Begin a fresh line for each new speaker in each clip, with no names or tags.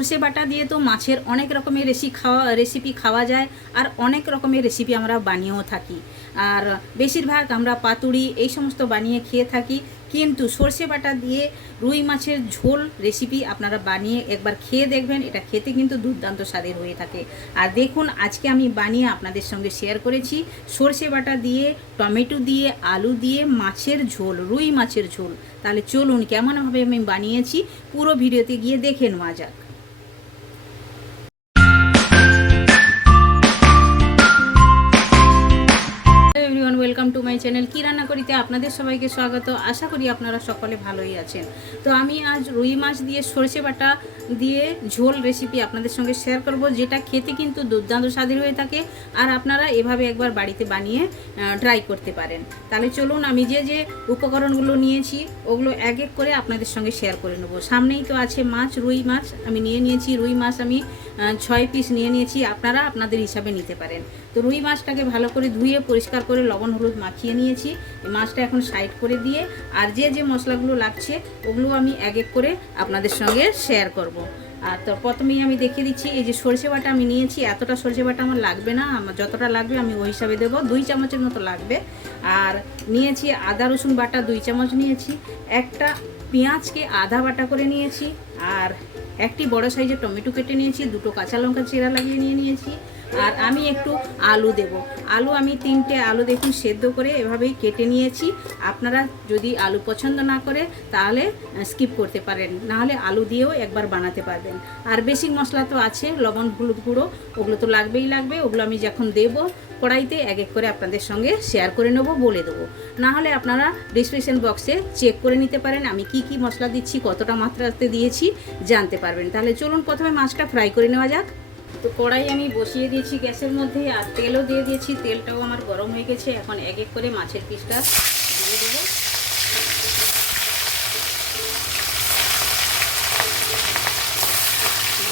সর্ষে বাটা দিয়ে তো মাছের অনেক রকমের রেসি খাওয়া রেসিপি খাওয়া যায় আর অনেক রকমের রেসিপি আমরা বানিয়েও থাকি। আর বেশিরভাগ আমরা পাতুড়ি এই সমস্ত বানিয়ে খেয়ে থাকি, কিন্তু সর্ষে বাটা দিয়ে রুই মাছের ঝোল রেসিপি আপনারা বানিয়ে একবার খেয়ে দেখবেন, এটা খেতে কিন্তু দুর্দান্ত স্বাদের হয়ে থাকে। আর দেখুন, আজকে আমি বানিয়ে আপনাদের সঙ্গে শেয়ার করেছি, সর্ষে বাটা দিয়ে, টমেটো দিয়ে, আলু দিয়ে মাছের ঝোল, রুই মাছের ঝোল। তাহলে চলুন কেমনভাবে আমি বানিয়েছি, পুরো ভিডিওতে গিয়ে দেখে নেওয়া যাক। চ্যানেল কি রান্না করিতে আপনাদের সবাইকে স্বাগত। আশা করি আপনারা সকলে ভালোই আছেন। তো আমি আজ রুই মাছ দিয়ে সর্ষে বাটা দিয়ে ঝোল রেসিপি আপনাদের সঙ্গে শেয়ার করব, যেটা খেতে কিন্তু দুর্দান্ত স্বাদের হয়ে থাকে আর আপনারা এভাবে একবার বাড়িতে বানিয়ে ট্রাই করতে পারেন। তাহলে চলুন আমি যে যে উপকরণগুলো নিয়েছি, ওগুলো এক এক করে আপনাদের সঙ্গে শেয়ার করে নেব। সামনেই তো আছে মাছ, রুই মাছ আমি নিয়ে নিয়েছি। রুই মাছ আমি ছয় পিস নিয়ে নিয়েছি। আপনারা আপনাদের হিসাবে নিতে পারেন। তো রুই মাছটাকে ভালো করে ধুয়ে পরিষ্কার করে লবণ, হলুদ মাখিয়ে নিয়েছি মাছটা এখন সাইড করে দিয়ে আর যে যে মশলাগুলো লাগছে, ওগুলো আমি এক এক করে আপনাদের সঙ্গে শেয়ার করব। আর তো প্রথমেই আমি দেখিয়ে দিচ্ছি, এই যে সর্ষে বাটা আমি নিয়েছি, এতটা সর্ষে বাটা আমার লাগবে না, আমার যতটা লাগবে আমি ওই হিসাবে দেবো, দুই চামচের মতো লাগবে আর নিয়েছি আদা, রসুন বাটা, দুই চামচ নিয়েছি, একটা পেঁয়াজকে আধা বাটা করে নিয়েছি, আর একটি বড় সাইজের টমেটো কেটে নিয়েছি, দুটো কাঁচা লঙ্কা চিরা লাগিয়ে নিয়ে নিয়েছি আর আমি একটু আলু দেব। আলু আমি তিনটে আলু দেখুন সেদ্ধ করে এভাবেই কেটে নিয়েছি। আপনারা যদি আলু পছন্দ না করে, তাহলে স্কিপ করতে পারেন। নাহলে আলু দিয়েও একবার বানাতে পারবেন। আর বেসিক মশলা তো আছে, লবণ, হলুদ গুঁড়ো, ওগুলো তো লাগবেই লাগবে। ওগুলো আমি যখন দেব, কড়াইতে এক এক করে আপনাদের সঙ্গে শেয়ার করে নেব, বলে দেবো। না হলে আপনারা ডিসক্রিপশন বক্সে চেক করে নিতে পারেন, আমি কি কি মশলা দিচ্ছি, কতটা মাত্রাতে দিয়েছি, জানতে পারবেন। তাহলে চলুন প্রথমে মাছটা ফ্রাই করে নেওয়া যাক। তো কড়াই আমি বসিয়ে দিয়েছি গ্যাসের মধ্যে আর তেলও দিয়ে দিয়েছি। তেলটাও আমার গরম হয়ে গেছে। এখন এক এক করে মাছের পিসটা দিয়ে দেবো।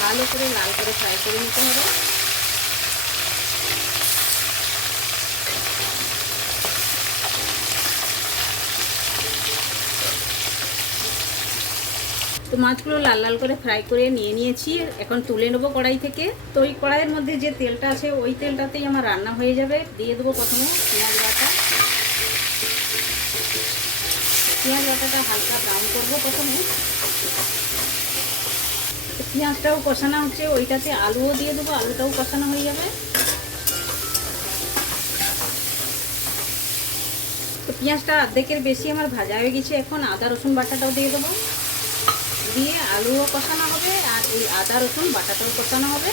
ভালো করে লাল করে ফ্রাই করে নিতে হবে। তো মাছগুলো লাল লাল করে ফ্রাই করে নিয়ে নিয়েছি। এখন তুলে নেব কড়াই থেকে। তো ওই কড়াইয়ের মধ্যে যে তেলটা আছে, ওই তেলটাতেই আমার রান্না হয়ে যাবে। দিয়ে দেবো প্রথমে পেঁয়াজ বাটা। পেঁয়াজ বাটাটা হালকা ব্রাউন করব প্রথমে। পেঁয়াজটাও কষানো হচ্ছে। ওইটাতে আলুও দিয়ে দেবো, আলুটাও কষানো হয়ে যাবে। তো পেঁয়াজটা অর্ধেকের বেশি আমার ভাজা হয়ে গেছে। এখন আদা রসুন বাটাটাও দিয়ে দেবো। দিয়ে আলুও কষানো হবে আর এই আদা, রসুন, বাটাটাও কষানো হবে।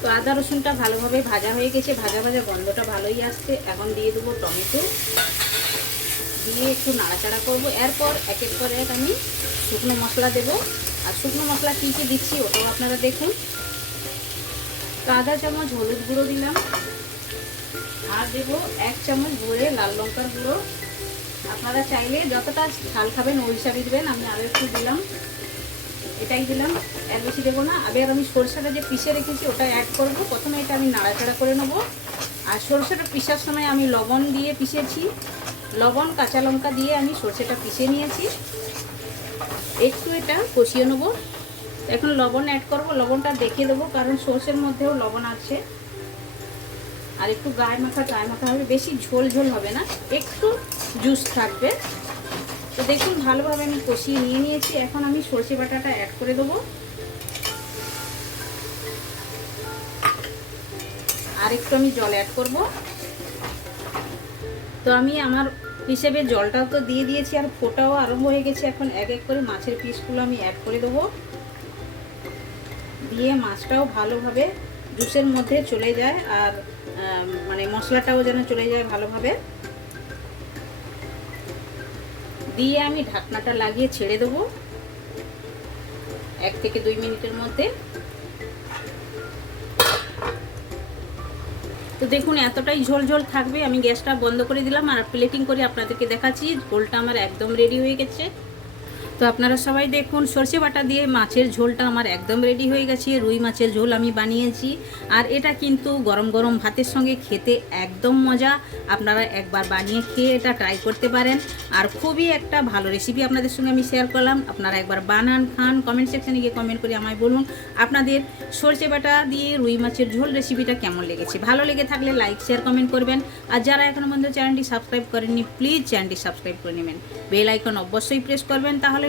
তো আদা, রসুনটা ভালোভাবে ভাজা হয়ে গেছে। ভাজা ভাজা গন্ধটা ভালোই আসছে। এখন দিয়ে দেবো টমেটো। দিয়ে একটু নাড়াচাড়া করব। এরপর এক এক করে এক আমি শুকনো মশলা দেব। আর শুকনো মশলা কী কী দিচ্ছি ওটাও আপনারা দেখুন। তো আধা চামচ হলুদ গুঁড়ো দিলাম। আর দেবো এক চামচ ভরে লাল লঙ্কার গুঁড়ো। আপনারা চাইলে যতটা ঝাল খাবেন, ওই হিসাবে দেবেন। আমি আরও একটু দিলাম। এটাই দিলাম। এর বেশি দেবো না। আবার আমি সরষেটা যে পিষে রেখেছি, ওটা অ্যাড করব। প্রথমে এটা আমি নাড়াচাড়া করে নেব। আর সরষেটা পিসার সময় আমি লবণ দিয়ে পিষেছি। লবণ, কাঁচা লঙ্কা দিয়ে আমি সরষেটা পিষে নিয়েছি। একটু এটা কষিয়ে নেব। এখন লবণ অ্যাড করব। লবণটা দেখে দেবো, কারণ সর্ষের মধ্যেও লবণ আছে। আর একটু গায়ে মাখা গায়ে মাখা হবে, বেশি ঝোল ঝোল হবে না, একটু জুস থাকবে। তো দেখুন, ভালোভাবে আমি কষিয়ে নিয়ে নিয়েছি। এখন আমি সর্ষে বাটাটা অ্যাড করে দেবো। আর একটু আমি জল অ্যাড করব। তো আমি আমার হিসেবে জলটাও তো দিয়ে দিয়েছি, আর ফোটাও আরম্ভ হয়ে গেছে। এখন এক এক করে মাছের পিসগুলো আমি অ্যাড করে দেবো। দিয়ে মাছটাও ভালোভাবে জুসের মধ্যে চলে যায়, আর মানে মশলাটাও যেন চলে যায় ভালোভাবে। দিয়ে আমি ঢাকনাটা লাগিয়ে ছেড়ে দেবো এক থেকে দুই মিনিটের মধ্যে। তো দেখুন, এতটাই ঝোল ঝোল থাকবে। আমি গ্যাসটা বন্ধ করে দিলাম আর প্লেটিং করে আপনাদেরকে দেখাচ্ছি। ঝোলটা আমার একদম রেডি হয়ে গেছে। তো আপনারা সবাই দেখুন, সর্ষে বাটা দিয়ে মাছের ঝোলটা আমার একদম রেডি হয়ে গেছে, রুই মাছের ঝোল আমি বানিয়েছি। আর এটা কিন্তু গরম গরম ভাতের সঙ্গে খেতে একদম মজা। আপনারা একবার বানিয়ে খেয়ে এটা ট্রাই করতে পারেন। আর খুবই একটা ভালো রেসিপি আপনাদের সঙ্গে আমি শেয়ার করলাম। আপনারা একবার বানান, খান কমেন্ট সেকশনে গিয়ে কমেন্ট করে আমায় বলুন আপনাদের সর্ষে বাটা দিয়ে রুই মাছের ঝোল রেসিপিটা কেমন লেগেছে। ভালো লেগে থাকলে লাইক শেয়ার কমেন্ট করবেন। আর যারা এখনও পর্যন্ত চ্যানেলটি সাবস্ক্রাইব করেননি প্লিজ চ্যানেলটি সাবস্ক্রাইব করে নেবেন। বেল আইকন অবশ্যই প্রেস করবেন, তাহলে